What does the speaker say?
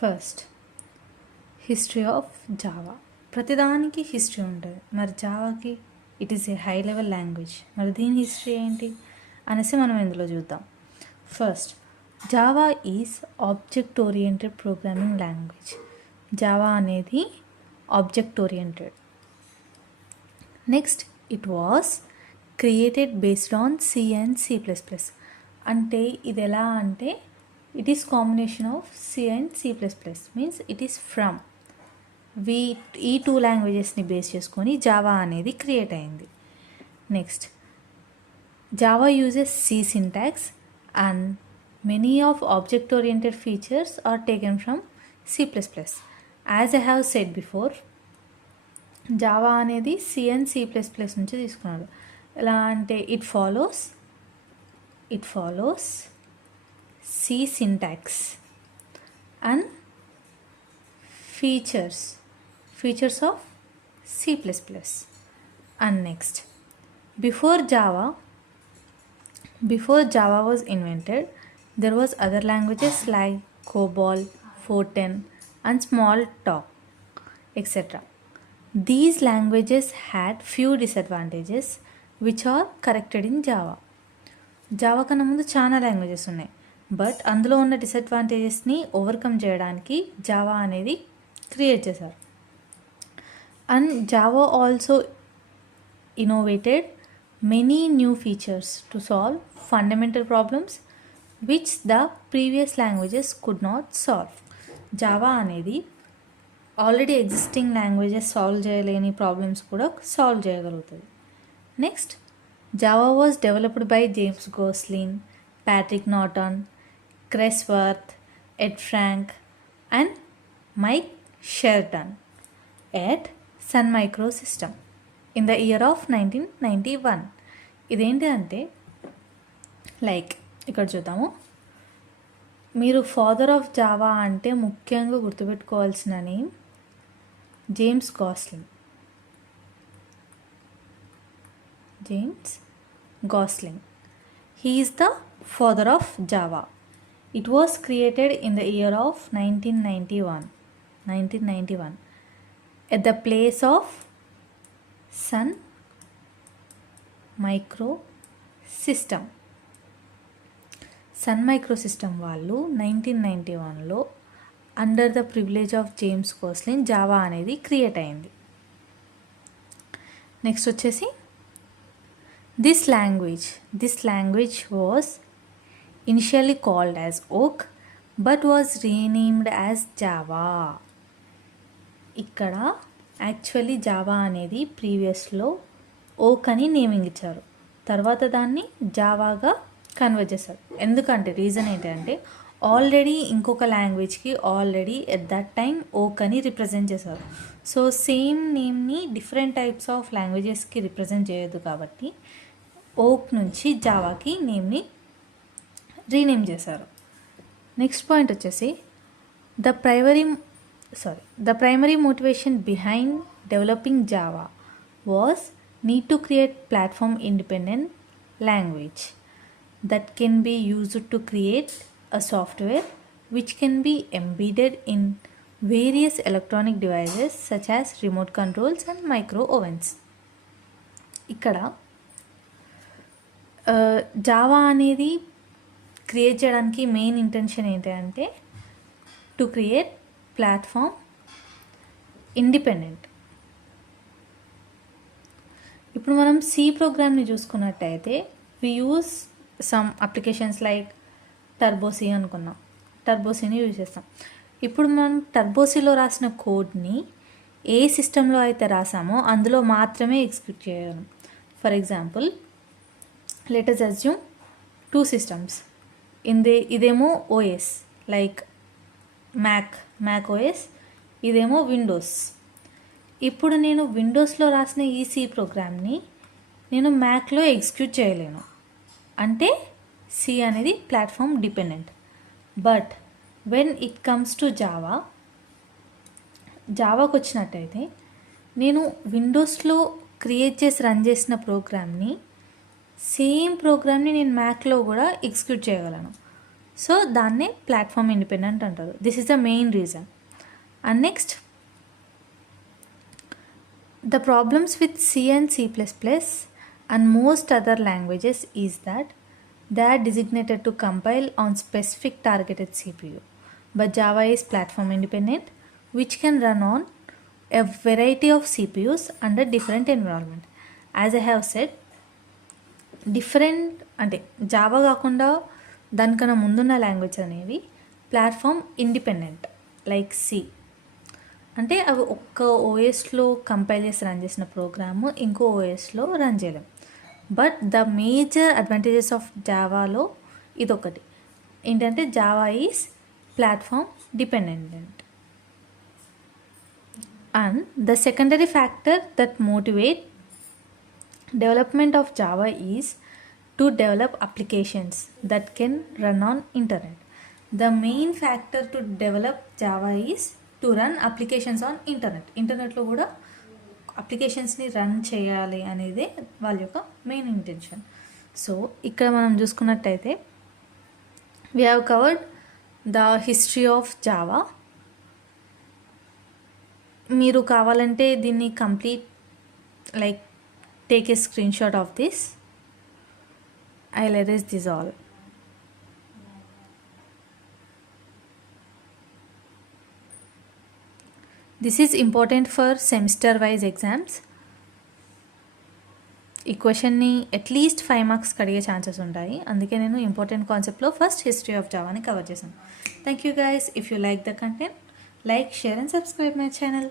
First history of Java. ప్రతిదానికి history ఉంటుంది. మరి జావాకి it is a high level language. మరి దీని హిస్టరీ ఏంటి అనేసి మనం ఇందులో చూద్దాం. First, Java is object oriented programming language. Java అనేది object oriented. Next, it was created based on C and C plus plus. అంటే ఇది ఎలా అంటే it is combination of C and C plus plus, means it is from ఈ two లాంగ్వేజెస్ని base చేసుకొని Java అనేది create అయింది. Next, Java uses C syntax and many of object oriented features are taken from C plus plus. As I have said before, Java అనేది C and C plus plus నుంచి తీసుకున్నాడు. ఎలా అంటే it follows C syntax and features of C++. And next, before Java was invented, there was other languages like COBOL, Fortran and Smalltalk, etc. These languages had few disadvantages which are corrected in Java. Java కన్నా ముందు చాలా languages ఉన్నాయి, but అందులో ఉన్న డిసడ్వాంటేజెస్ని overcome చేయడానికి Java అనేది create చేశారు. And Java also innovated many new features to solve fundamental problems which the previous languages could not solve. Java అనేది ఆల్రెడీ ఎగ్జిస్టింగ్ లాంగ్వేజెస్ సాల్వ్ చేయలేని ప్రాబ్లమ్స్ కూడా సాల్వ్ చేయగలుగుతుంది. Next, Java was developed by James Gosling, Patrick Naughton, Chris Warth, Ed Frank and Mike Sheridan at Sun Microsystem in the year of 1991. ఇదేంటి అంటే like ఇక్కడ చూద్దాము. మీరు father of Java అంటే ముఖ్యంగా గుర్తుపెట్టుకోవాల్సిన name James Gosling. He is the father of Java. It was created in the year of 1991 at the place of Sun Microsystem. Sun Microsystem వాళ్ళు 1991లో under the privilege of James Gosling Java అనేది create అయింది. Next వచ్చేసి this language was initially called as Oak but was renamed as Java. ఇక్కడ actually Java అనేది ప్రీవియస్లో ఓక్ అని naming ఇచ్చారు, తర్వాత దాన్ని జావాగా కన్వర్ట్ చేశారు. ఎందుకంటే రీజన్ ఏంటంటే ఆల్రెడీ ఇంకొక లాంగ్వేజ్కి already at that time Oak అని రిప్రజెంట్ చేశారు. సో సేమ్ నేమ్ని డిఫరెంట్ టైప్స్ ఆఫ్ లాంగ్వేజెస్కి రిప్రజెంట్ చేయొద్దు కాబట్టి ఓక్ నుంచి జావాకి నేమ్ని రీనేమ్ చేశారు. నెక్స్ట్ పాయింట్ వచ్చేసి the primary motivation behind developing Java was need to create platform independent language that can be used to create a software which can be embedded in various electronic devices such as remote controls and micro ovens. ఇక్కడ Java అనేది create చేయడానికి main intention ఏంటంటే to create platform independent. ఇప్పుడు మనం C ప్రోగ్రామ్ని చూసుకున్నట్టయితే వి use some applications like టర్బోసీ అనుకున్నాం, టర్బోసీని use చేస్తాం. ఇప్పుడు మనం టర్బోసీలో రాసిన కోడ్ని ఏ సిస్టంలో అయితే రాసామో అందులో మాత్రమే ఎగ్జిక్యూట్ చేయగలం. For example, let us assume 2 systems. ఇదేమో ఓఎస్ లైక్ మ్యాక్ ఓఎస్, ఇదేమో విండోస్. ఇప్పుడు నేను విండోస్లో రాసిన ఈ సి ప్రోగ్రామ్ని నేను మ్యాక్లో ఎగ్జిక్యూట్ చేయలేను, అంటే సి అనేది platform dependent. But when it comes to జావాకి వచ్చినట్టయితే నేను విండోస్లో క్రియేట్ చేసి రన్ చేసిన ప్రోగ్రామ్ని సేమ్ ప్రోగ్రామ్ని నేను మ్యాక్లో కూడా ఎగ్జిక్యూట్ చేయగలను. సో దాన్నే ప్లాట్ఫామ్ ఇండిపెండెంట్ అంటారు. This is the main reason. And next, the problems with C and C++ and most other languages is that they are designated to compile on specific targeted CPU. But Java is platform independent, which can run on a variety of CPUs under different environment. As I have said, different అంటే Java కాకుండా దానికన్నా ముందున్న language అనేవి platform independent, like C. అంటే అవి ఒక్క ఓఎస్లో compile చేసి రన్ చేసిన ప్రోగ్రాము ఇంకో ఓఎస్లో రన్ చేయలేం. But the major advantages of జావాలో ఇదొకటి ఏంటంటే Java is platform dependent. And the secondary factor that motivate development of Java is to develop applications that can run on internet. The main factor to develop Java is to run applications on internet. ఇంటర్నెట్లో కూడా అప్లికేషన్స్ని run చేయాలి అనేది వాళ్ళ యొక్క main intention. So ఇక్కడ మనం చూసుకున్నట్టయితే we have covered the history of Java. మీరు కావాలంటే దీన్ని complete like take a screenshot of this. I'll erase this all. This is important for semester wise exams. ఈ క్వశ్చన్ని అట్లీస్ట్ 5 మార్క్స్ అడిగే ఛాన్సెస్ ఉంటాయి. అందుకే నేను ఇంపార్టెంట్ కాన్సెప్ట్లో ఫస్ట్ హిస్టరీ ఆఫ్ జావాని కవర్ చేశాను. Thank you guys. If you like the content, like, share and subscribe my channel.